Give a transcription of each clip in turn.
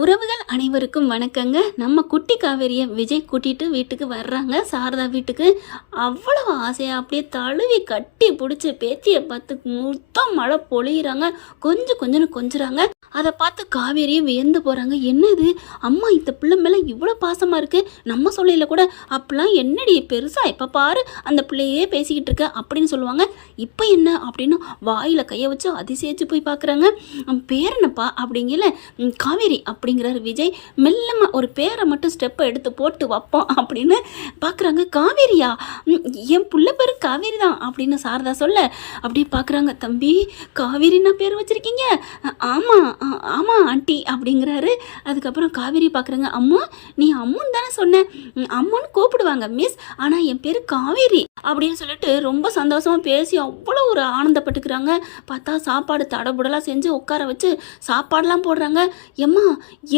உறவுகள் அனைவருக்கும் வணக்கங்க. நம்ம குட்டி காவேரியை விஜய் கூட்டிட்டு வீட்டுக்கு வர்றாங்க. சாரதா வீட்டுக்கு அவ்வளவு ஆசையாக அப்படியே தழுவி கட்டி பிடிச்சி பேத்தியை பார்த்து மொத்தம் மழை பொழியிறாங்க. கொஞ்சம் கொஞ்சுறாங்க. அதை பார்த்து காவேரியை வியந்து போகிறாங்க. என்னது அம்மா இந்த பிள்ளை மேலே இவ்வளோ பாசமாக இருக்குது, நம்ம சொல்லையில் கூட அப்பெல்லாம் என்னடி பெருசாக எப்போ பாரு அந்த பிள்ளையே பேசிக்கிட்டு இருக்க அப்படின்னு சொல்லுவாங்க. இப்போ என்ன அப்படின்னு வாயில் கையை வச்சு அதிசயிச்சு போய் பார்க்குறாங்க. பேரனப்பா அப்படிங்கல காவேரி அப்படிங்கிறாரு விஜய். மெல்லமாக ஒரு பேரை மட்டும் ஸ்டெப்பை எடுத்து போட்டு வைப்போம் அப்படின்னு பார்க்குறாங்க. காவேரியா? என் புள்ள பேர் காவேரி தான் அப்படின்னு சாரதா சொல்ல அப்படி பார்க்குறாங்க. தம்பி காவேரின்னா பேர் வச்சுருக்கீங்க? ஆமாம் ஆமாம் ஆண்டி அப்படிங்கிறாரு. அதுக்கப்புறம் காவேரி பார்க்குறாங்க. அம்மா நீ அம்முன்னு தானே சொன்ன, அம்மான்னு கூப்பிடுவாங்க மிஸ், ஆனால் என் பேர் காவேரி அப்படின்னு சொல்லிட்டு ரொம்ப சந்தோஷமாக பேசி அவ்வளோ ஒரு ஆனந்தப்பட்டுக்கிறாங்க. பார்த்தா சாப்பாடு தடபுடலாக செஞ்சு உட்கார வச்சு சாப்பாடெலாம் போடுறாங்க. எம்மா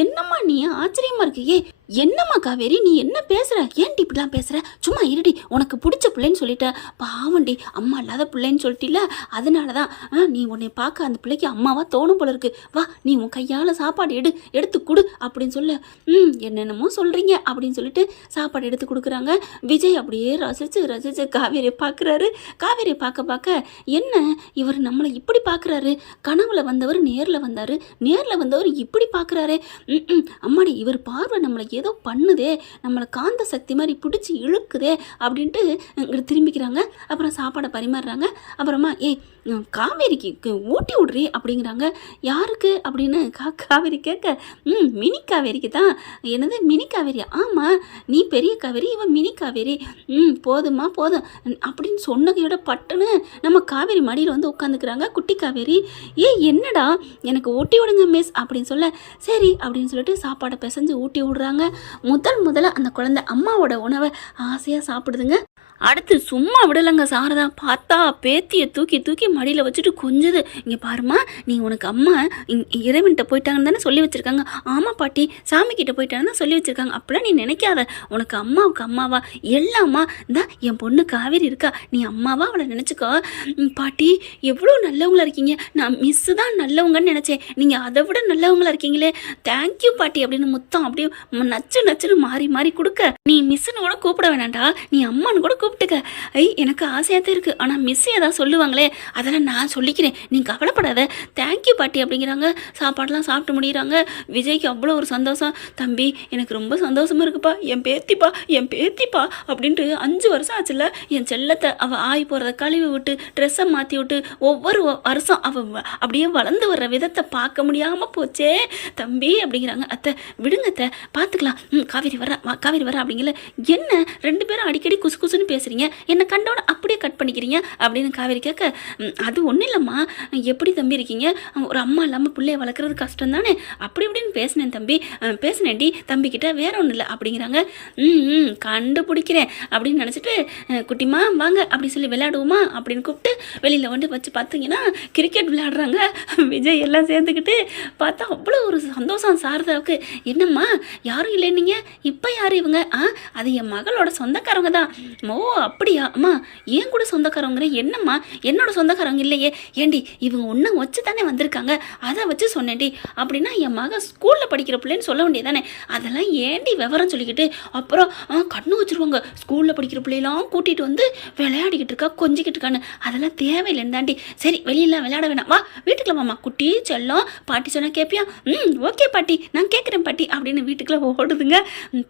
என்னம்மா நீ ஆச்சரியமாக இருக்கு. என்னம்மா காவேரி நீ என்ன பேசுகிற, ஏன்டி இப்படிலாம் பேசுகிற, சும்மா இருடி, உனக்கு பிடிச்ச பிள்ளைன்னு சொல்லிட்ட, பாவண்டி அம்மா இல்லாத பிள்ளைன்னு சொல்லிட்டில, அதனால தான் நீ உன்னை பார்க்க அந்த பிள்ளைக்கு அம்மாவாக தோணும் போல இருக்கு, வா நீ உன் கையால் சாப்பாடு எடுத்து கொடு அப்படின்னு சொல்ல என்னென்னமோ சொல்கிறீங்க அப்படின்னு சொல்லிட்டு சாப்பாடு எடுத்து கொடுக்குறாங்க. விஜய் அப்படியே ரசித்து காவேரியை பார்க்குறாரு. காவேரியை பார்க்க என்ன இவர் நம்மளை இப்படி பார்க்குறாரு, கனவுல வந்தவர் நேரில் வந்தவர் இப்படி பார்க்குறாரு, அம்மாடி இவர் பார்வை நம்மளை ஏதோ பண்ணுதே, நம்மளை காந்த சக்தி மாதிரி பிடிச்சி இழுக்குதே அப்படின்ட்டு திரும்பிக்கிறாங்க. அப்புறம் சாப்பாடை பரிமாறுறாங்க. அப்புறமா காவேரிக்கு ஊட்டி விட்றி அப்படிங்கிறாங்க. யாருக்கு அப்படின்னு காவேரி கேட்க மினி காவேரிக்கு தான். என்னது மினி காவேரியா? ஆமாம், நீ பெரிய காவேரி, இவன் மினி காவேரி. போதுமா போதும் அப்படின்னு சொன்னதையோட பட்டுன்னு நம்ம காவேரி மடியில் வந்து உட்காந்துக்கிறாங்க. குட்டி காவேரி என்னடா எனக்கு ஊட்டி விடுங்க மிஸ் அப்படின்னு சொல்ல சரி அப்படின்னு சொல்லிட்டு சாப்பாடை பிசைஞ்சு ஊட்டி விடுறாங்க. முதல்ல அந்த குழந்தை அம்மாவோட உணவை ஆசையாக சாப்பிடுதுங்க. அடுத்து சும்மா விடலைங்க சாரதா. பார்த்தா பேத்தியை தூக்கி மடியில் வச்சுட்டு கொஞ்சது. இங்கே பாருமா, நீ உனக்கு அம்மா இறைவன்கிட்ட போயிட்டாங்கன்னு தானே சொல்லி வச்சுருக்காங்க. ஆமாம் பாட்டி, சாமிக்கிட்ட போயிட்டாங்கன்னு தான் சொல்லி வச்சுருக்காங்க. அப்படிலாம் நீ நினைக்காத, உனக்கு அம்மாவுக்கு அம்மாவா எல்லாமா இந்தா என் பொண்ணு காவேரி இருக்கா, நீ அம்மாவா அவளை நினச்சிக்கோ. பாட்டி எவ்வளோ நல்லவங்களா இருக்கீங்க, நான் மிஸ்ஸு தான் நல்லவங்கன்னு நினச்சேன், நீங்கள் அதை விட நல்லவங்களா இருக்கீங்களே, தேங்க்யூ பாட்டி அப்படின்னு முத்தம் அப்படியே நச்சுன்னு மாறி கொடுக்க, நீ மிஸ்ஸுன்னு கூட கூப்பிட வேணாண்டா, நீ அம்மான்னு கூட கூப்பிட்டுக்க. எனக்கு ஆசையாக தான் இருக்குது, ஆனால் மிஸ் ஏதாவது சொல்லுவாங்களே, அதெல்லாம் நான் சொல்லிக்கிறேன், நீ கவலைப்படாத, தேங்க்யூ பாட்டி அப்படிங்கிறாங்க. சாப்பாடெலாம் சாப்பிட்டு முடிகிறாங்க. விஜய்க்கு அவ்வளோ ஒரு சந்தோஷம். தம்பி எனக்கு ரொம்ப சந்தோஷமாக இருக்குப்பா, என் பேத்திப்பா அப்படின்ட்டு 5 வருஷம் ஆச்சுல்ல என் செல்லத்தை அவள் ஆகி போகிறத கழுவி விட்டு ட்ரெஸ்ஸை மாற்றி விட்டு ஒவ்வொரு வருஷம் அவள் அப்படியே வளர்ந்து வர்ற விதத்தை பார்க்க முடியாமல் போச்சே தம்பி அப்படிங்கிறாங்க. அத்தை விடுங்க அத்தை, பார்த்துக்கலாம், காவேரி வர அப்படிங்கல. என்ன 2 பேரும் அடிக்கடி குசுன்னு பேசுகிறீங்க, என்னை கண்டோட அப்படியே கட் பண்ணிக்கிறீங்க அப்படின்னு காவேரி கேட்க, அது ஒன்றும் இல்லைம்மா, எப்படி தம்பி இருக்கீங்க, ஒரு அம்மா இல்லாமல் பிள்ளைய வளர்க்குறது கஷ்டம் தானே, அப்படி இப்படின்னு பேசினேன்டி தம்பிக்கிட்ட, வேற ஒன்றும் இல்லை அப்படிங்கிறாங்க. கண்டுபிடிக்கிறேன் அப்படின்னு நினச்சிட்டு குட்டிமா வாங்க அப்படி சொல்லி விளையாடுவோமா அப்படின்னு கூப்பிட்டு வெளியில் வந்து வச்சு பார்த்தீங்கன்னா கிரிக்கெட் விளையாடுறாங்க. விஜய் எல்லாம் சேர்ந்துக்கிட்டு பார்த்தா அவ்வளோ ஒரு சந்தோஷம் சாரதாவுக்கு. என்னம்மா யாரும் இல்லைன்னீங்க, இப்போ யார் இவங்க? அது என் மகளோட சொந்தக்காரவங்க தான். ஓ அப்படியா அம்மா, ஏன் கூட சொந்தக்காரவங்க? என்னம்மா என்னோட சொந்தக்காரவங்க இல்லையே, ஏண்டி இவங்க ஒன்றை வச்சு தானே வந்திருக்காங்க, அதை வச்சு சொன்னேன்டி. அப்படின்னா என் மக ஸ்கூலில் படிக்கிற பிள்ளைன்னு சொல்ல வேண்டியதானே, அதெல்லாம் ஏண்டி விவரம் சொல்லிக்கிட்டு அப்புறம் கண்ணு வச்சுருவாங்க, ஸ்கூலில் படிக்கிற பிள்ளைலாம் கூட்டிகிட்டு வந்து விளையாடிக்கிட்டு இருக்கா கொஞ்சிக்கிட்டு இருக்கான்னு, அதெல்லாம் தேவையில்லைன்னு தாண்டி. சரி வெளியெல்லாம் விளையாட வேணாம், வா வீட்டுக்குள்ள மாமா, குட்டி செல்லம் பாட்டி சொன்னால் கேட்பியா? ஓகே பாட்டி நான் கேட்குறேன் பாட்டி அப்படின்னு வீட்டுக்குள்ளே ஓடுதுங்க.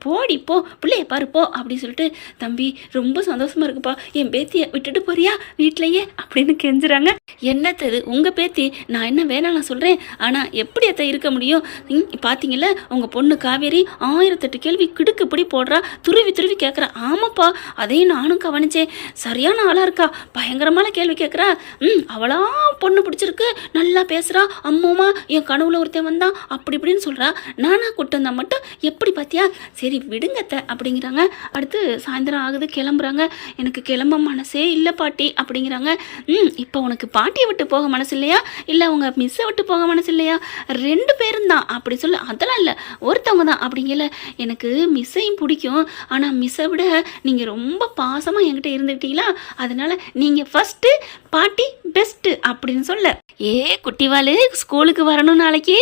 போடி போ, பிள்ளைய பாரு போ அப்படின்னு சொல்லிட்டு, தம்பி ரொம்ப சந்தோஷமாக இருக்குப்பா, என் பேத்தியை விட்டுட்டு போறியா வீட்டிலையே அப்படின்னு கெஞ்சுறாங்க. என்னத்தது உங்கள் பேத்தி, நான் என்ன வேணாம் நான் சொல்கிறேன், ஆனால் எப்படி அத்தை இருக்க முடியும்? பார்த்தீங்களா உங்கள் பொண்ணு காவேரி 1008 கேள்வி கிடுக்குப்படி போடுறா, துருவி கேட்குறா. ஆமாப்பா அதையும் நானும் கவனிச்சேன், சரியான ஆளாக இருக்கா, பயங்கரமான கேள்வி கேட்குறா. அவளா பொண்ணு பிடிச்சிருக்கு, நல்லா பேசுகிறா, அம்மாமா என் கனவுல ஒருத்தன் வந்தான் அப்படி இப்படின்னு சொல்கிறா, நானா கூட்டு வந்தா மட்டும் எப்படி பார்த்தியா? சரி விடுங்கத்த அப்படிங்கிறாங்க. அடுத்து சாயந்தரம் ஆகுது, கிளம்புறாங்க. எனக்கு கிளம்ப மனசே இல்லை பாட்டி அப்படிங்கிறாங்க. இப்போ உனக்கு பாட்டியை விட்டு போக மனசு இல்லையா, இல்லை உங்க மிஸ்ஸை விட்டு போக மனசு இல்லையா? 2 பேரும் தான் அப்படி சொல்ல. அதெல்லாம் இல்லை, ஒருத்தவங்க தான் அப்படிங்கல. எனக்கு மிஸ்ஸையும் பிடிக்கும், ஆனால் மிஸ்ஸை விட நீங்கள் ரொம்ப பாசமாக என்கிட்ட இருந்துக்கிட்டீங்களா, அதனால் நீங்கள் ஃபஸ்ட்டு பாட்டி பெஸ்ட்டு அப்படின்னு சொல்ல, ஏ குட்டிவாளு ஸ்கூலுக்கு வரணும் நாளைக்கு.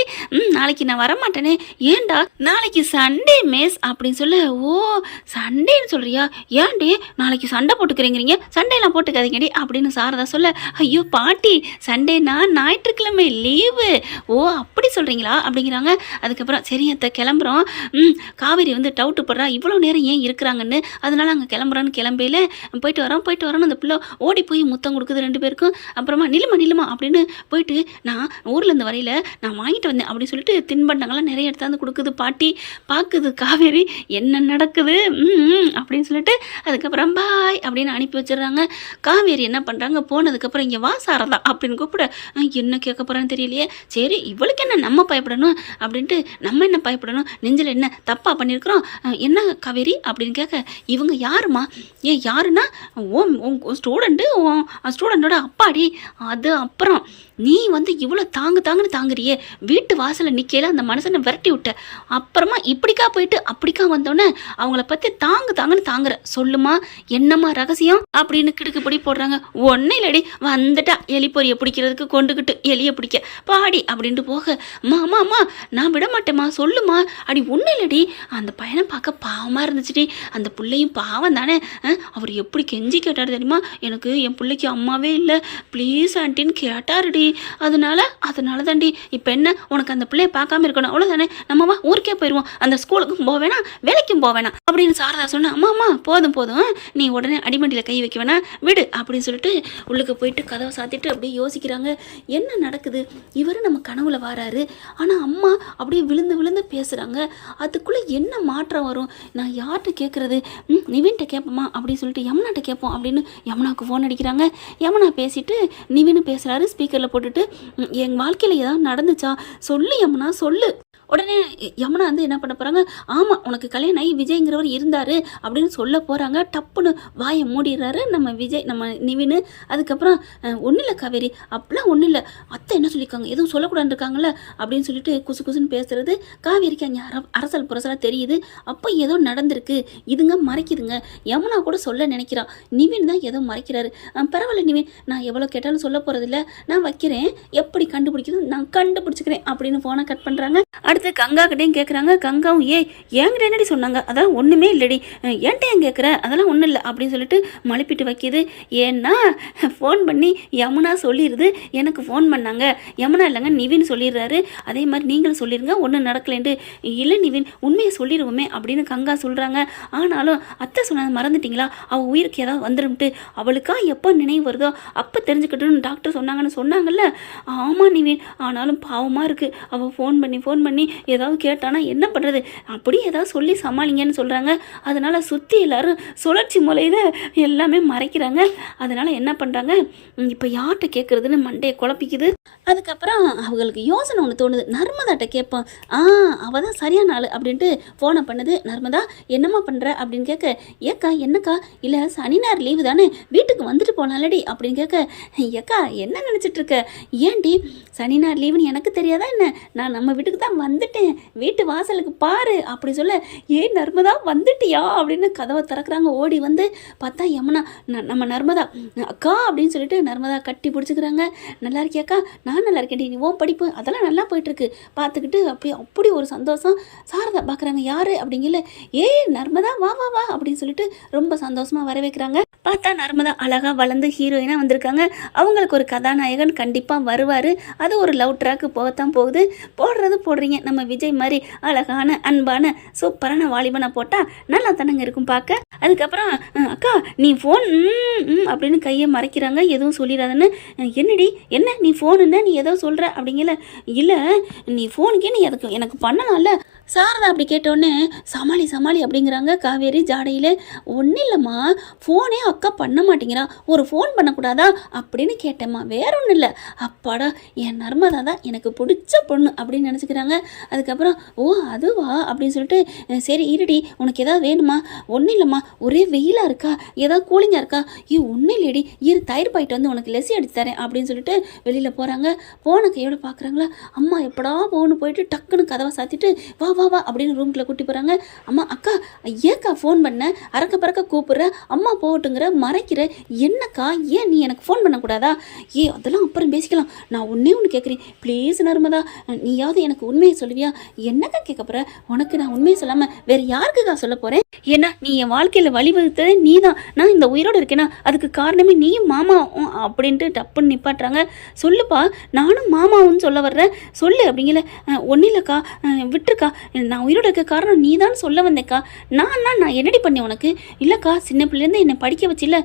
நாளைக்கு நான் வரமாட்டேனே. ஏன்டா? நாளைக்கு சண்டே மிஸ் அப்படின்னு சொல்ல, ஓ சண்டேன்னு சொல்றியா? ஏன்டி நாளைக்கு சண்டை போட்டுக்கிறீங்கிறீங்க? சண்டேலாம் போட்டுக்காதீங்கடி அப்படின்னு சாரதா சொல்ல, ஐயோ பாட்டி சண்டேனா ஞாயிற்றுக்கிழமை லீவு. ஓ அப்படி சொல்கிறீங்களா அப்படிங்கிறாங்க. அதுக்கப்புறம் சரி அத்தை கிளம்புறோம். காவேரி வந்து டவுட்டு படுறா இவ்வளோ நேரம் ஏன் இருக்கிறாங்கன்னு. அதனால அங்கே கிளம்புறோன்னு கிளம்பையில் போயிட்டு வரோன்னு அந்த பிள்ளை ஓடி போய் முத்தம் கொடுக்குது 2 பேருக்கும். அப்புறமா நில்லுமா அப்படின்னு போயிட்டு, நான் ஊர்லேருந்து வரையில் நான் வாங்கிட்டு வந்தேன் அப்படின்னு சொல்லிட்டு தின்பண்டங்கள்லாம் நிறைய எடுத்தாந்து கொடுக்குது. பாட்டி பார்க்குது காவேரி என்ன நடக்குது அப்படின்னு சொல்லிட்டு அதுக்கப்புறம் பாய் அப்படின்னு அனுப்பி வச்சிடுறாங்க. காவேரி என்ன பண்ணுறாங்க, போனதுக்கப்புறம் இங்கே வா சாரதா அப்படின்னு கூப்பிட, என்ன கேட்க போகிறான்னு தெரியலையே. சரி இவளுக்கு என்ன நம்ம பயப்படணும் அப்படின்ட்டு, நம்ம என்ன பயப்படணும், நெஞ்சில் என்ன தப்பாக பண்ணியிருக்கிறோம், என்ன காவேரி அப்படின்னு கேட்க, இவங்க யாருமா? யாருன்னா ஸ்டூடெண்ட்டோட அப்பாடி. அது அப்புறம் நீ வந்து இவ்வளோ தாங்குன்னு தாங்குறியே, வீட்டு வாசலில் நிற்கையில அந்த மனுஷனை விரட்டி விட்ட, அப்புறமா இப்படிக்கா போயிட்டு அப்படிக்கா வந்தோன்னே அவங்கள பற்றி தாங்குன்னு தாங்குற, சொல்லுமா என்னம்மா ரகசியம் அப்படின்னு கிடுக்குப்படி போடுறாங்க. ஒன்றும் இல்லடி, வந்துட்டா எலிப்பொறியை பிடிக்கிறதுக்கு கொண்டுக்கிட்டு எலியை பிடிக்க பாடி அப்படின்ட்டு போக, அம்மா நான் விட மாட்டேம்மா சொல்லுமா. அடி ஒன்றும் இல்லடி, அந்த பையனை பார்க்க பாவமாக இருந்துச்சுடி, அந்த பிள்ளையும் பாவம் தானே, அவர் எப்படி கெஞ்சி கேட்டார் தெரியுமா, எனக்கு என் பிள்ளைக்கு அம்மாவே இல்லை ப்ளீஸ் ஆண்டின்னு கேட்டாருடி, அதனால தாண்டி இப்போ என்ன உனக்கு அந்த பிள்ளைய பார்க்காம இருக்கணும் அவ்வளோதானே, நம்மவா ஊருக்கே போயிடுவோம், அந்த ஸ்கூலுக்கும் போவேனா வேலைக்கும் போவேனா அப்படின்னு சாரதா சொன்னா, அம்மா போதும் நீ உடனே அடிமண்டியில் கை வைக்க வேணா விடு அப்படின்னு சொல்லிட்டு உள்ளுக்கு போயிட்டு கதவை சாத்திட்டு அப்படியே யோசிக்கிறாங்க. என்ன நடக்குது, இவர் நம்ம கனவுல வராரு, ஆனால் அம்மா அப்படியே விழுந்து பேசுகிறாங்க, அதுக்குள்ளே என்ன மாற்றம் வரும், நான் யார்கிட்ட கேட்குறது, நிவின்கிட்ட கேட்போமா அப்படின்னு சொல்லிட்டு யமுனாட்ட கேட்போம் அப்படின்னு யமுனாவுக்கு ஃபோன் அடிக்கிறாங்க. யமுனா பேசிட்டு நிவின்னு பேசுகிறாரு ஸ்பீக்கரில் போட்டுட்டு, என் வாழ்க்கையில் ஏதாவது நடந்துச்சா சொல்லு யமுனா சொல்லு. உடனே யமுனா வந்து என்ன பண்ண போகிறாங்க, ஆமாம் உனக்கு கல்யாணம் ஆகி விஜய்ங்கிறவர் இருந்தார் அப்படின்னு சொல்ல போகிறாங்க. டப்புன்னு வாயை மூடிடுறாரு நம்ம நிவின். அதுக்கப்புறம் ஒன்றும் இல்லை காவேரி, அப்படிலாம் ஒன்றும் இல்லை, அத்தை என்ன சொல்லியிருக்காங்க எதுவும் சொல்லக்கூடாதுன்னு இருக்காங்கல்ல அப்படின்னு சொல்லிட்டு குசுன்னு பேசுறது. காவேரிக்கு அங்கே அரசல் புரசலாக தெரியுது. அப்போ ஏதோ நடந்திருக்கு, இதுங்க மறைக்குதுங்க. யமுனா கூட சொல்ல நினைக்கிறான், நிவின் தான் ஏதோ மறைக்கிறாரு. பரவாயில்ல நிவின், நான் எவ்வளோ கேட்டாலும் சொல்ல போகிறதில்ல, நான் வைக்கிறேன், எப்படி கண்டுபிடிக்கிறது நான் கண்டுபிடிச்சிக்கிறேன் அப்படின்னு ஃபோனை கட் பண்ணுறாங்க. அடுத்து கங்கா கிட்டையும் கேட்குறாங்க. கங்காவும் ஏங்கிட்ட என்னடி சொன்னாங்க, அதெல்லாம் ஒன்றுமே இல்லடி, ஏன்ட்ட ஏன் கேட்குற, அதெல்லாம் ஒன்றும் இல்லை அப்படின்னு சொல்லிட்டு மழுப்பிட்டு வைக்கிது. ஏன்னா ஃபோன் பண்ணி யமுனா சொல்லிடுது, எனக்கு ஃபோன் பண்ணாங்க, யமுனா இல்லைங்க நிவின் சொல்லிடுறாரு, அதே மாதிரி நீங்களும் சொல்லிடுங்க ஒன்றும் நடக்கலேன்ட்டு. இல்லை நிவின் உண்மையை சொல்லிடுவோமே அப்படின்னு கங்கா சொல்கிறாங்க. ஆனாலும் அத்தை சொன்னது மறந்துட்டிங்களா, அவள் உயிருக்கு ஏதாவது வந்துடும்ட்டு, அவளுக்கா எப்போ நினைவு வருதோ அப்போ தெரிஞ்சுக்கிட்டுன்னு டாக்டர் சொன்னாங்கல்ல. ஆமாம் நிவின், ஆனாலும் பாவமாக இருக்குது, அவள் ஃபோன் பண்ணி ஏதாவது கேட்டானா என்ன பண்ணுறது, அப்படி ஏதாவது சொல்லி சமாளிங்கன்னு சொல்கிறாங்க. அதனால் சுற்றி எல்லாரும் சுழற்சி முறையில் எல்லாமே மறைக்கிறாங்க. அதனால் என்ன பண்ணுறாங்க, இப்போ யார்கிட்ட கேட்குறதுன்னு மண்டையை குழப்பிக்குது. அதுக்கப்புறம் அவங்களுக்கு யோசனை ஒன்று தோணுது, நர்மதாட்ட கேட்போம், அவள் தான் சரியான ஆள் அப்படின்ட்டு ஃபோனை பண்ணுது. நர்மதா என்னம்மா பண்ணுற அப்படின்னு கேட்க, ஏக்கா என்னக்கா, இல்லை சனி ஞாயிறு லீவு தானே வீட்டுக்கு வந்துட்டு போனாலடி அப்படின்னு கேட்க, ஏக்கா என்ன நினச்சிட்ருக்க, ஏன்டி சனி ஞாயிறு லீவுன்னு எனக்கு தெரியாதா என்ன, நான் நம்ம வீட்டுக்கு தான் வந்துட்டேன், வீட்டு வாசலுக்கு பாரு அப்படி சொல்ல, நர்மதா வந்துட்டியா அப்படின்னு கதவை திறக்கிறாங்க. ஓடி வந்து பார்த்தா யமுனா நம்ம நர்மதா அக்கா அப்படின்னு சொல்லிட்டு நர்மதா கட்டி பிடிச்சிக்கிறாங்க. நல்லா இருக்கியாக்கா, நான் நல்லா இருக்கேன், நீ ஓன் படிப்பு அதெல்லாம் நல்லா போயிட்டுருக்கு பார்த்துக்கிட்டு அப்படி ஒரு சந்தோஷம். சாரதா பார்க்குறாங்க, யார் அப்படிங்கல, நர்மதா வா அப்படின்னு சொல்லிட்டு ரொம்ப சந்தோஷமாக வர வைக்கிறாங்க. பார்த்தா நர்மதா அழகாக வளர்ந்து ஹீரோயினாக வந்திருக்காங்க. அவங்களுக்கு ஒரு கதாநாயகன் கண்டிப்பாக வருவார், அது ஒரு லவ் ட்ராக்கு போகத்தான் போகுது. போடுறீங்க நம்ம விஜய் மாதிரி அழகான அன்பான சூப்பரான வாலிபனை போட்டால் நல்லா தானங்க இருக்கும் பார்க்க. அதுக்கப்புறம் அக்கா நீ ஃபோன் அப்படின்னு கையை மறைக்கிறாங்க, எதுவும் சொல்லிடாதுன்னு. என்னடி என்ன நீ ஃபோனுன்னா நீ ஏதோ சொல்கிற அப்படிங்கல, இல்லை நீ ஃபோனுக்கே நீ எனக்கு பண்ணலாம்ல. சாரதா அப்படி கேட்டோடனே சமாளி அப்படிங்கிறாங்க காவேரி ஜாடையில். ஒன்றும் இல்லைம்மா, ஃபோனே அக்கா பண்ண மாட்டேங்கிறான், ஒரு ஃபோன் பண்ணக்கூடாதா அப்படின்னு கேட்டேம்மா, வேற ஒன்றும் இல்லை. அப்பாடா என் நர்மதா தான் எனக்கு பிடிச்ச பொண்ணு அப்படின்னு நினச்சிக்கிறாங்க. அதுக்கப்புறம் ஓ அதுவா அப்படின்னு சொல்லிட்டு சரி இருடி உனக்கு ஏதாவது வேணுமா? ஒன்றும் இல்லைம்மா, ஒரே வெயிலாக இருக்கா, ஏதாவது கூலிங்காக இருக்கா? ஒன்றும் இல்லைடி, தயிர் பாயிட்டு வந்து உனக்கு லெஸ்ஸி அடிச்சு தரேன் அப்படின்னு சொல்லிட்டு வெளியில் போகிறாங்க. போன கையோட பார்க்குறாங்களா, அம்மா எப்படா போகணும் போயிட்டு டக்குன்னு கதவை சாத்திட்டு வா வா வா அப்படின்னு ரூம்குள்ளே கூட்டி போகிறாங்க. அம்மா அக்கா ஏக்கா ஃபோன் பண்ண, அறக்க பறக்க கூப்பிட்ற, அம்மா போகட்டுங்கிற, மறைக்கிற, என்னக்கா ஏன் நீ எனக்கு ஃபோன் பண்ணக்கூடாதா? அதெல்லாம் அப்புறம் பேசிக்கலாம், நான் ஒன்றே ஒன்று கேட்குறேன் ப்ளீஸ் நர்மதா, நீயாவது எனக்கு உண்மையை சொல்லுவியா? என்னக்கா கேட்க போகிற? உனக்கு நான் உண்மையை சொல்லாமல் வேறு யாருக்குக்கா சொல்ல போகிறேன்? ஏன்னா நீ என் வாழ்க்கையில் வழிவகுத்ததே நீ தான், நான் இந்த உயிரோடு இருக்கேன்னா அதுக்கு காரணமே நீயும் மாமாவும் அப்படின்ட்டு டப்புன்னு நிப்பாட்டுறாங்க. சொல்லுப்பா, நானும் மாமாவும் சொல்ல வர்றேன், சொல்லு அப்படிங்கல. ஒன்றும் இல்லைக்கா, விட்டுருக்கா, நான் உயிரோடு இருக்க காரணம் நீ தான் சொல்ல வந்தேக்கா. நான் என்னடி பண்ணேன் உனக்கு? இல்லைக்கா, சின்ன பிள்ளைலேருந்து என்னை படிக்க வச்சில்ல,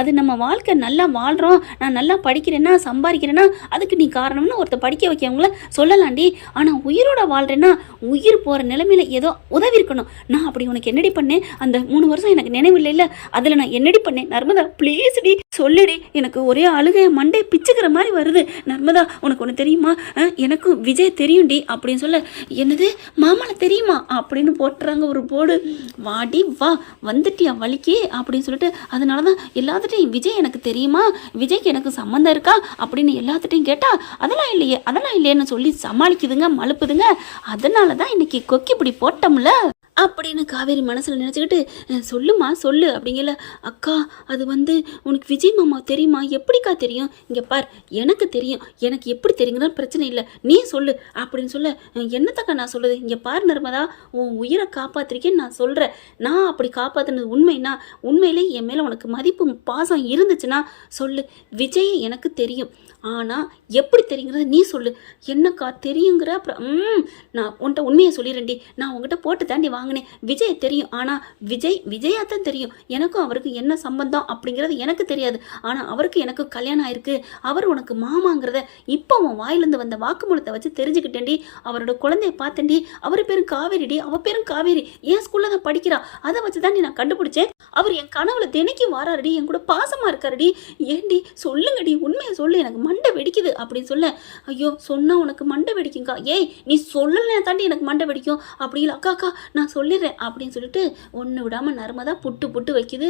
அது நம்ம வாழ்க்கை நல்லா வாழ்கிறோம், நான் நல்லா படிக்கிறேன்னா சம்பாதிக்கிறேன்னா அதுக்கு நீ காரணம்னு ஒருத்தர் படிக்க வைக்கவங்கள சொல்லலாண்டி. ஆனால் உயிரோட வாழ்கிறேன்னா உயிர் போகிற நிலைமையில ஏதோ உதவி இருக்கணும். நான் அப்படி உனக்கு என்னடி பண்ணேன்? அந்த 3 வருஷம் எனக்கு நினைவில்லை இல்லை, அதில் நான் என்னடி பண்ணேன்? நர்மதா ப்ளீஸ்டி சொல்லுடி, எனக்கு ஒரே அழுகைய மண்டே பிச்சுக்கிற மாதிரி வருது. நர்மதா உனக்கு ஒன்று தெரியுமா, எனக்கு விஜய் தெரியும்டி அப்படின்னு சொல்ல, என்னது மாமாவை தெரியுமா அப்படின்னு போட்டுறாங்க ஒரு போர்டு. வாடி வா, வந்துட்டியா வலிக்கு அப்படின்னு சொல்லிட்டு, அதனால தான் எல்லாத்துட்டையும் விஜய் எனக்கு தெரியுமா, விஜய்க்கு எனக்கு சம்மந்தம் இருக்கா அப்படின்னு எல்லாத்துட்டையும் கேட்டால் அதெல்லாம் இல்லையே அதெல்லாம் இல்லையேன்னு சொல்லி சமாளிக்குதுங்க, மழுப்புதுங்க. அதனால தான் இன்னைக்கு கொக்கி பிடி போட்டோம்ல அப்படின்னு காவேரி மனசில் நினச்சிக்கிட்டு சொல்லுமா சொல்லு அப்படிங்கல. அக்கா அது வந்து உனக்கு விஜய் மாமா தெரியுமா? எப்படிக்கா தெரியும்? இங்கே பார், எனக்கு தெரியும், எனக்கு எப்படி தெரியுங்கிற பிரச்சனை இல்லை, நீ சொல்லு அப்படின்னு சொல்ல. என்னத்தக்கா நான் சொல்லுது? இங்கே பார் நர்மதா, உன் உயிரை காப்பாற்றிருக்கேன்னு நான் சொல்கிறேன். நான் அப்படி காப்பாற்றினது உண்மைன்னா, உண்மையிலே என் மேலே உனக்கு மதிப்பு பாசம் இருந்துச்சுன்னா சொல்லு. விஜய் எனக்கு தெரியும், ஆனால் எப்படி தெரியுங்கிறத நீ சொல்லு. என்னக்கா தெரியுங்கிற? அப்புறம் நான் உன்கிட்ட உண்மையை சொல்லிடுறேன்டி, நான் உங்ககிட்ட போட்டு தாண்டி வாங்கினேன். விஜய் தெரியும், ஆனால் விஜயாத்தான் தெரியும். எனக்கும் அவருக்கு என்ன சம்பந்தம் அப்படிங்கிறது எனக்கு தெரியாது. ஆனால் அவருக்கு எனக்கு கல்யாணம் ஆயிருக்கு, அவர் உனக்கு மாமாங்கிறத இப்போ உன் வாயிலேருந்து வந்த வாக்குமூலத்தை வச்சு தெரிஞ்சுக்கிட்டேன்டி. அவரோட குழந்தைய பார்த்தேன்டி, அவர் பேரும் காவேரிடி, அவள் பேரும் காவேரி, என் ஸ்கூலில் தான் படிக்கிறா. அதை வச்சு தான் நான் கண்டுபிடிச்சேன். அவர் என் கனவுல தினைக்கும் வாராருடி, என் கூட பாசமாக இருக்காருடி. ஏண்டி சொல்லுங்கடி, உண்மையை சொல்லு, எனக்கு மண்டை வெடிக்குது அப்படின்னு சொல்ல. ஐயோ சொன்னா உனக்கு மண்டை வெடிக்குங்கா, நீ சொல்லலை தாண்டி எனக்கு மண்டை வெடிக்கும் அப்படிங்களா? அக்கா நான் சொல்லிடுறேன் அப்படின்னு சொல்லிட்டு ஒன்று விடாமல் நர்மதா புட்டு புட்டு வைக்குது.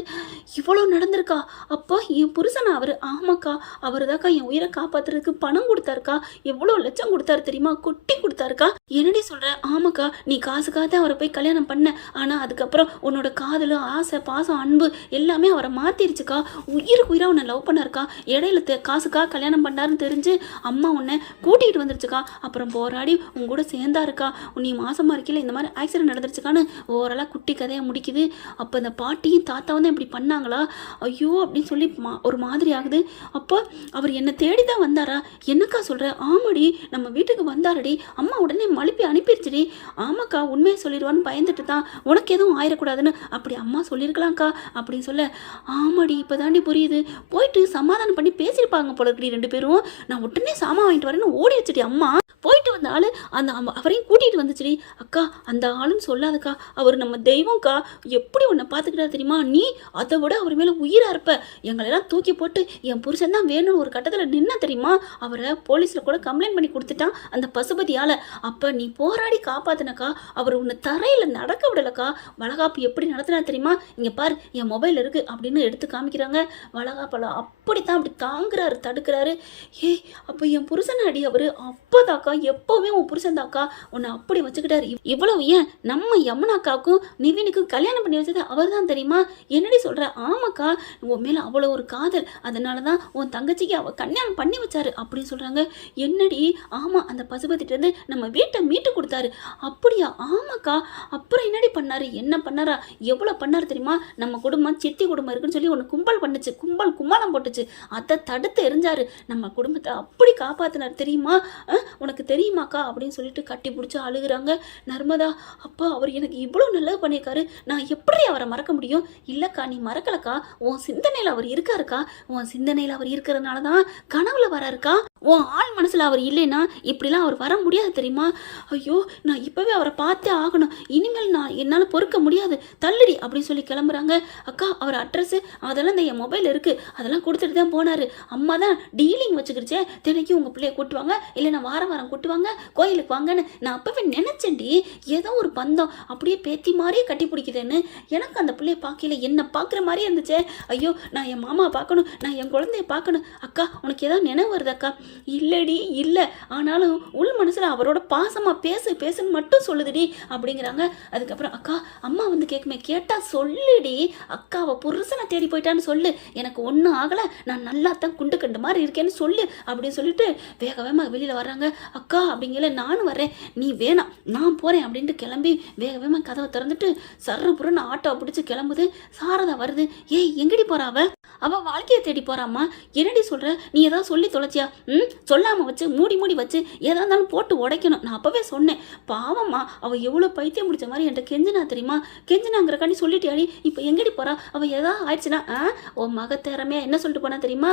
இவ்வளோ நடந்திருக்கா? அப்போ என் புருஷனா அவர்? ஆமாக்கா, அவர் தாக்கா என் உயிரை காப்பாத்துறதுக்கு பணம் கொடுத்தாருக்கா, எவ்வளோ லட்சம் கொடுத்தாரு தெரியுமா, கொட்டி கொடுத்தாருக்கா. என்னடி சொல்ற? ஆமாக்கா, நீ காசுக்காக தான் அவரை போய் கல்யாணம் பண்ண, ஆனால் அதுக்கப்புறம் உன்னோட காதல், ஆசை, பாசம், அன்பு எல்லாமே அவரை மாத்திருச்சுக்கா. உயிருக்கு உயிராக உன்னை லவ் பண்ணாருக்கா. இடையில காசுக்காக கல்யாணம் பண்ணாருன்னு தெரிஞ்சு அம்மா உன்னை கூட்டிகிட்டு வந்துருச்சுக்கா. அப்புறம் போராடி உங்க கூட சேர்ந்தாருக்கா. நீ மாசமாக இருக்கையில் இந்த மாதிரி ஆக்சிடென்ட் நடந்துருச்சுக்கான்னு ஓரளவு குட்டி கதையாக முடிக்குது. அப்போ இந்த பாட்டியும் தாத்தாவும் தான் இப்படி பண்ணாங்களா? ஐயோ அப்படின்னு சொல்லி ஒரு மாதிரி ஆகுது. அப்போ அவர் என்னை தேடி தான் வந்தாரா? என்னக்கா சொல்கிற? ஆமாடி, நம்ம வீட்டுக்கு வந்தாரடி. அம்மா உடனே மழுப்பி அனுப்பிடுச்சுடி. ஆமாக்கா, உண்மையை சொல்லிடுவான்னு பயந்துட்டு தான், உனக்கு எதுவும் ஆயிடக்கூடாதுன்னு அப்படி அம்மா சொல்லியிருக்கலாம்க்கா அப்படின்னு சொல்ல. ஆமாடி, இப்போ தாண்டி புரியுது. போயிட்டு சமாதானம் பண்ணி பேசியிருப்பாங்க போல இருக்குடி 2 பேரும். நான் உடனே சாமான் வாங்கிட்டு வரேன்னு ஓடி வச்சுடி அம்மா. போயிட்டு வந்த ஆள் அந்த அவரையும் கூட்டிகிட்டு வந்துச்சுடி. அக்கா அந்த ஆளுன்னு சொல்லாதக்கா, அவர் நம்ம தெய்வம்க்கா. எப்படி உன்னை பார்த்துக்கிட்டா தெரியுமா? நீ அதை விட அவர் மேலே உயிராக இருப்ப. எங்களெல்லாம் தூக்கி போட்டு என் புருஷன் தான் வேணும்னு ஒரு கட்டத்தில் நின்ன தெரியுமா? அவரை போலீஸில் கூட கம்ப்ளைண்ட் பண்ணி கொடுத்துட்டான் அந்த பசுபதியால். அப்போ நீ போராடி காப்பாத்தினக்கா. அவர் உன்னை தரையில் நடக்க விடலக்கா. வளகாப்பு எப்படி நடத்தினா தெரியுமா? இங்கே பார், என் மொபைல் இருக்குது அப்படின்னு எடுத்து காமிக்கிறாங்க. வளகாப்பெல்லாம் அப்படித்தான், அப்படி தாங்குறாரு, தடுக்கிறாரு. அப்போ என் புருஷன் அடி அவர். அப்போதாக்கா, எப்போவுமே உன் புருஷன் தாக்கா உன்னை அப்படி வச்சுக்கிட்டாரு. இவ்வளவு ஏன் நம்ம யமுனாக்காவுக்கும் நிவினுக்கும் கல்யாணம் பண்ணி வச்சது அவர் தான் தெரியுமா? என்னடி சொல்கிற? ஆமாக்கா, உன் மேலே அவ்வளோ ஒரு காதல், அதனால தான் உன் தங்கச்சிக்கு அவள் கல்யாணம் பண்ணி வச்சாரு அப்படின்னு சொல்கிறாங்க. என்னடி? ஆமாம், அந்த பசுபதிட்டேருந்து நம்ம வீட்டை மீட்டு கொடுத்தாரு. அப்படியா? ஆமாக்கா. அப்புறம் என்னடி பண்ணாரு? என்ன பண்ணாரா? எவ்வளோ பண்ணார் தெரியுமா? நம்ம குடும்பம் சித்தி குடும்பம் இருக்குன்னு சொல்லி ஒன்று கும்பல் பண்ணுச்சு, கும்மாளம் போட்டுச்சு. அதை தடுத்து எரிஞ்சாரு. நம்ம குடும்பத்தை அப்படி காப்பாத்தினார் தெரியுமா? உனக்கு தெரியுமாக்கா அப்படின்னு சொல்லிட்டு கட்டி பிடிச்சி அழுகுறாங்க நர்மதா. அப்பா, அவர் எனக்கு இவ்வளோ நல்லது பண்ணியிருக்காரு, நான் எப்படி அவரை மறக்க முடியும்? இல்லைக்கா, நீ மறக்கலக்கா. உன் சிந்தனையில் அவர் இருக்காருக்கா. உன் சிந்தனையில் அவர் இருக்கிறதுனால தான் கனவுல வராருக்கா. உன் ஆள் மனசில் அவர் இல்லைன்னா இப்படிலாம் அவர் வர முடியாது தெரியுமா? ஐயோ நான் இப்போவே அவரை பார்த்தே ஆகணும், இனிமேல் நான் என்னால் பொறுக்க முடியாது, தள்ளுடி அப்படின்னு சொல்லி கிளம்புறாங்க. அக்கா அவர் அட்ரஸ்ஸு அதெல்லாம் இந்த என் மொபைல் இருக்குது, அதெல்லாம் கொடுத்துட்டு தான் போனார். அம்மா தான் டீலிங் வச்சுக்கிடுச்சே, தினைக்கும் உங்கள் பிள்ளைய கூட்டுவாங்க, இல்லை நான் வாரம் வாரம் கூட்டுவாங்க, கோயிலுக்கு வாங்கன்னு நான் அப்போவே நினச்சேன்டி. ஏதோ ஒரு பந்தம் அப்படியே பேத்தி மாதிரியே கட்டி பிடிக்குதுன்னு. எனக்கு அந்த பிள்ளைய பார்க்கல, என்னை பார்க்குற மாதிரியே இருந்துச்சே. ஐயோ நான் என் மாமா பார்க்கணும், நான் என் குழந்தைய பார்க்கணும். அக்கா உனக்கு ஏதாவது நினைவு வருது அக்கா? இல்லடி இல்லை, ஆனாலும் உள் மனசில் அவரோட பாசமாக பேசுன்னு மட்டும் சொல்லுதுடி அப்படிங்கிறாங்க. அதுக்கப்புறம் அக்கா அம்மா வந்து கேட்குமே, கேட்டால் சொல்லுடி, அக்காவை புருஷனை தேடி போயிட்டான்னு சொல்லு, எனக்கு ஒன்றும் ஆகலை, நான் நல்லா தான் குண்டு கண்டு மாதிரி இருக்கேன்னு சொல்லு அப்படின்னு சொல்லிட்டு வேக வேகமாக வெளியில் வர்றாங்க. அக்கா அப்படிங்கல நானும் வரேன், நீ வேணாம் நான் போகிறேன் அப்படின்ட்டு கிளம்பி வேக வேகமாக கதவை திறந்துட்டு சர்றப்புறன்னு ஆட்டோ பிடிச்சி கிளம்புது. சாரதா வருது. ஏய் எங்கடி போறா அவள் வாழ்க்கையை தேடி போகிறாம்மா. என்னடி சொல்கிற? நீ ஏதாவது சொல்லி தொலைச்சியா? சொல்லாமல் வச்சு மூடி வச்சு ஏதா இருந்தாலும் போட்டு உடைக்கணும். நான் அப்போவே சொன்னேன், பாவம்மா அவள் எவ்வளோ பைத்தியம் முடிச்ச மாதிரி என்கிட்ட கெஞ்சினா தெரியுமா? கெஞ்சினாங்கிறக்காண்டி சொல்லிட்டியாடி, இப்போ எங்கடி போகிறா? அவள் ஏதாவது ஆயிடுச்சுன்னா உன் மக திறமையா என்ன சொல்லிட்டு போனா தெரியுமா?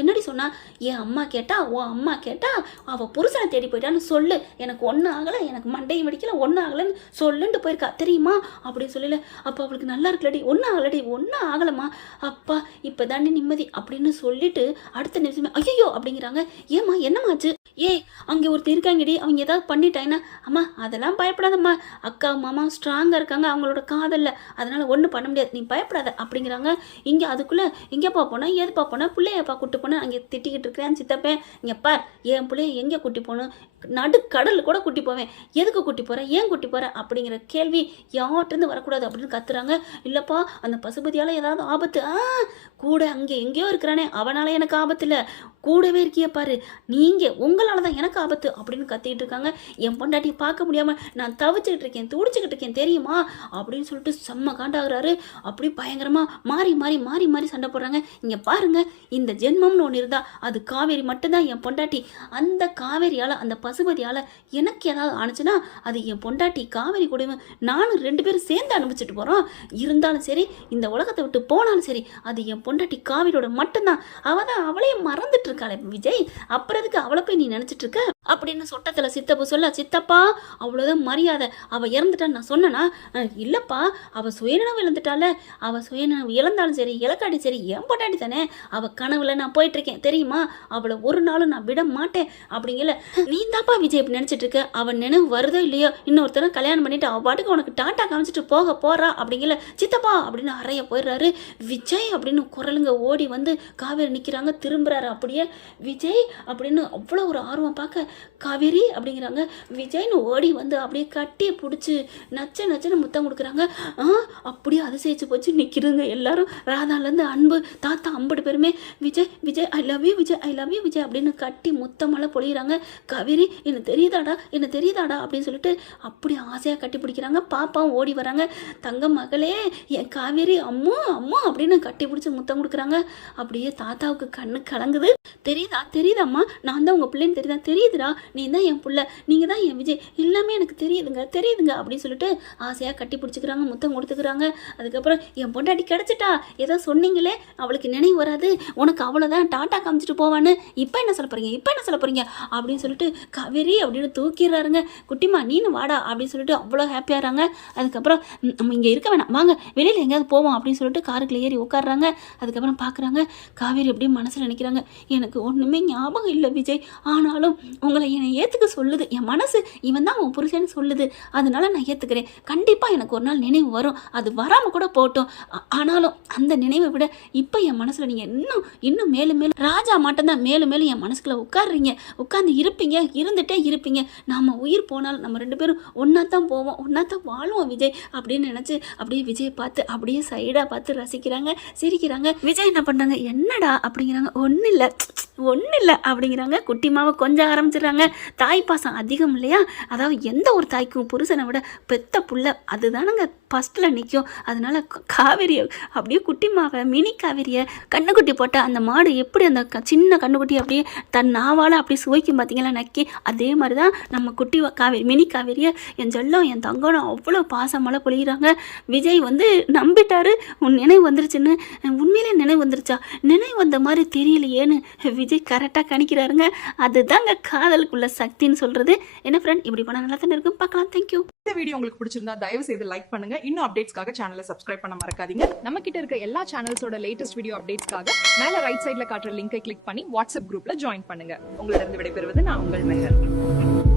என்னடி சொன்னா? என் அம்மா கேட்டா, உன் அம்மா கேட்டா அவள் புருஷனை தேடி போயிட்டான்னு சொல்லு, எனக்கு ஒன்றும் ஆகலை, எனக்கு மண்டையும் வெடிக்கல, ஒன்றும் ஆகலைன்னு சொல்லுன்ட்டு போயிருக்கா தெரியுமா அப்படின்னு சொல்லல. அப்போ அவளுக்கு நல்லா இருக்குல்லடி, ஒன்றும் ஆகலடி, ஒன்றும் ஆகலைம்மா, அப்பா இப்போ தாண்டி நிம்மதி அப்படின்னு சொல்லிட்டு அடுத்த நிமிஷமே ஐயோ அப்படிங்கிறாங்க. ஏம்மா என்னமாச்சு? ஏய் அங்கே ஒருத்தர் இருக்காங்கடி, அவங்க ஏதாவது பண்ணிட்டாங்கன்னா. அம்மா அதெல்லாம் பயப்படாதம்மா, அக்கா மாமா ஸ்ட்ராங்காக இருக்காங்க அவங்களோட காதலில், அதனால் ஒன்றும் பண்ண முடியாது, நீ பயப்படாத அப்படிங்கிறாங்க. இங்கே அதுக்குள்ளே எங்கேப்பா போனேன், ஏதுப்பா போனேன், பிள்ளையப்பா கூட்டு போனேன், அங்கே திட்டிக்கிட்டு இருக்கிறேன் சித்தப்பேன். இங்கே பார் என் பிள்ளைய எங்கே கூட்டி போகணும், நடுக்கடல் கூட கூட்டி போவேன், எதுக்கு கூட்டி போகிறேன், ஏன் கூட்டி போகிறேன் அப்படிங்கிற கேள்வி யார்கிட்டருந்து வரக்கூடாது அப்படின்னு கத்துறாங்க. இல்லைப்பா அந்த பசுபதியால் ஏதாவது ஆபத்து? கூட அங்கே எங்கேயோ இருக்கிறானே அவனால் எனக்கு ஆபத்து இல்லை, கூடவே இருக்கிய பாரு நீங்கள், உங்களால் தான் எனக்கு ஆபத்து அப்படின்னு கத்திக்கிட்டு இருக்காங்க. என் பொண்டாட்டியை பார்க்க முடியாமல் நான் தவிச்சுக்கிட்டு இருக்கேன், துடிச்சுக்கிட்டு இருக்கேன் தெரியுமா அப்படின்னு சொல்லிட்டு செம்ம காண்டாகிறாரு. அப்படி பயங்கரமாக மாறி சண்டை போடுறாங்க. இங்கே பாருங்க, இந்த ஜென்மம்னு ஒன்று இருந்தால் அது காவேரி மட்டும்தான் என் பொண்டாட்டி. அந்த காவேரியால் அந்த பசுபதியால் எனக்கு ஏதாவது ஆணுச்சுன்னா அது என் பொண்டாட்டி காவேரி கூடவே நானும் 2 பேரும் சேர்ந்து அனுபவிச்சுட்டு போகிறோம். இருந்தாலும் சரி, இந்த உலகத்தை விட்டு போனாலும் சரி, அது என் பொண்டாட்டி காவேரியோட மட்டும்தான். அவள் தான் அவளையே மறந்துட்டு இருக்காளே விஜய், அப்புறத்துக்கு அவளை போய் நீ நினச்சிட்டு இருக்க அப்படின்னு சொட்டத்தில் சித்தப்பு சொல்ல, சித்தப்பா அவ்வளோதான் மரியாதை, அவள் இறந்துட்டான்னு நான் சொன்னேன்னா? இல்லைப்பா அவள் சுயநினைவு இழந்துட்டால, அவள் சுயநினைவு இழந்தாலும் சரி இலக்காடி சரி என் பொண்டாட்டி தானே, அவள் கனவுல நான் போயிட்டுருக்கேன் தெரியுமா, அவளை ஒரு நாளும் நான் விட மாட்டேன் அப்படிங்கல. நீ தாப்பா விஜய் இப்படி நினச்சிட்டு இருக்க, அவன் நினைவு வருதோ இல்லையோ இன்னொருத்தரும் கல்யாணம் பண்ணிட்டு அவள் பாட்டுக்கு உனக்கு டாட்டா காமிச்சிட்டு போகிறா அப்படிங்கல. சித்தப்பா அப்படின்னு அறைய போயிடுறாரு. விஜய் அப்படின்னு குரலுங்க ஓடி வந்து காவேரி நிற்கிறாங்க, திரும்புறாரு. அப்படியே விஜய் அப்படின்னு அவ்வளோ ஒரு ஆர்வம் பார்க்க காவேரி அப்படிங்கிறாங்க. விஜய்னு ஓடி வந்து அப்படியே கட்டி பிடிச்சி நச்சுன்னு முத்தம் கொடுக்குறாங்க. அப்படியே அதிசயிச்சு போச்சு நிற்கிறதுங்க எல்லாரும். ராதாலேருந்து அன்பு தாத்தா 50 பேருமே Vijay I love you Vijay, I love you Vijay அப்படின்னு கட்டி முத்தமெல்லாம் பொழிகிறாங்க. காவேரி என்ன தெரியுதாடா அப்படின்னு சொல்லிட்டு அப்படி ஆசையாக கட்டி பிடிக்கிறாங்க. பாப்பாவும் ஓடி வராங்க. தங்க மகளே என் காவேரி அம்மா அப்படின்னு கட்டி பிடிச்சி முத்தம் கொடுக்குறாங்க. அப்படியே தாத்தாவுக்கு கண்ணு கலங்குது. தெரியுதாம்மா, நான் தான் உங்கள் பிள்ளைன்னு தெரியுதுடா, நீ தான் என் பிள்ளை, நீங்கள் தான் என் விஜய், எல்லாமே எனக்கு தெரியுதுங்க அப்படின்னு சொல்லிட்டு ஆசையாக கட்டி பிடிச்சிக்கிறாங்க, முத்தம் கொடுத்துக்கிறாங்க. அதுக்கப்புறம் என் பொண்டாட்டி கிடச்சிட்டா, ஏதோ சொன்னீங்களே அவளுக்கு நினைவு வராது, உனக்கு அவ்வளோதான் டாட்டா காமிச்சிட்டு போவான்னு, இப்போ என்ன சொல்ல போகிறீங்க அப்படின்னு சொல்லிட்டு காவேரி அப்படின்னு தூக்கிடுறாருங்க. குட்டிமா நீனு வாடா அப்படின்னு சொல்லிட்டு அவ்வளோ ஹாப்பியாகிறாங்க. அதுக்கப்புறம் நம்ம இங்கே இருக்க வேணாம், வாங்க வெளியில் எங்கேயாவது போவோம் அப்படின்னு சொல்லிட்டு காருக்குள்ளே ஏறி உட்காடுறாங்க. அதுக்கப்புறம் பார்க்குறாங்க காவேரி அப்படியே மனசில் நினைக்கிறாங்க, எனக்கு ஒன்றுமே ஞாபகம் இல்லை விஜய், ஆனாலும் உங்களை என்னை ஏற்றுக்க சொல்லுது என் மனசு, இவன் தான் உன் புருஷன்னு சொல்லுது, அதனால நான் ஏற்றுக்கிறேன். கண்டிப்பாக எனக்கு ஒரு நாள் நினைவு வரும், அது வராமல் கூட போட்டோம், ஆனாலும் அந்த நினைவை விட இப்போ என் மனசில் நீங்கள் இன்னும் மேலும் ராஜா மட்டும்தான் மேலும் என் மனசுக்குள்ளே உட்கார்ந்து இருந்துகிட்டே இருப்பீங்க. நம்ம உயிர் போனாலும் நம்ம 2 பேரும் ஒன்றா தான் போவோம், ஒன்றா தான் வாழுவோம் விஜய் அப்படின்னு நினச்சி அப்படியே விஜய் பார்த்து அப்படியே சைடாக பார்த்து ரசிக்கிறாங்க, சிரிக்கிறாங்க. விஜய் என்ன பண்ணுறாங்க, என்னடா அப்படிங்கிறாங்க. ஒன்றும் இல்லை அப்படிங்கிறாங்க. குட்டிமாவை கொஞ்சம் ஆரம்பிச்சு வச்சிடுறாங்க. தாய் பாசம் அதிகம் இல்லையா? அதாவது எந்த ஒரு தாய்க்கும் புருஷனை விட பெத்த புள்ள அதுதானங்க ஃபஸ்ட்டில் நிற்கும். அதனால காவேரியை அப்படியே குட்டிமாவை மினி காவேரியை கண்ணுக்குட்டி போட்டால் அந்த மாடு எப்படி அந்த சின்ன கண்ணுக்குட்டி அப்படியே தன் நாவால் அப்படியே சுவைக்கும் பார்த்தீங்களா நக்கி, அதே மாதிரி தான் நம்ம குட்டி காவேரி மினி காவேரியை என் செல்லம் என் தங்கம்னு அவ்வளோ பாசமலை பொழிகிறாங்க. விஜய் வந்து நம்பிட்டாரு, உன் நினைவு வந்துருச்சுன்னு. உண்மையிலே நினைவு வந்துருச்சா? நினைவு வந்த மாதிரி தெரியலையேன்னு விஜய் கரெக்டாக கணிக்கிறாருங்க. அதுதாங்க காதலுக்குள்ள சக்தின்னு சொல்கிறது. என்ன ஃப்ரெண்ட், இப்படி பண்ணால் நல்லா தானே இருக்கும். பார்க்கலாம். தேங்க்யூ. இந்த வீடியோ உங்களுக்கு பிடிச்சிருந்தா தயவு செய்து லைக் பண்ணுங்க. இன்னும் அப்டேட்ஸ்க்காக சேனலை சப்ஸ்கிரைப் பண்ண மறக்காதீங்க. நம்ம கிட்ட இருக்க எல்லா சேனல்ஸோட லேட்டஸ்ட் வீடியோ அப்டேட்ஸ்க்காக மேல ரைட் சைடுல காட்டுற லிங்கை கிளிக் பண்ணி வாட்ஸ்அப் குரூப்ல ஜாயின் பண்ணுங்க. உங்களிடம் விடைபெறுவது நான் உங்கள் மெஹர்.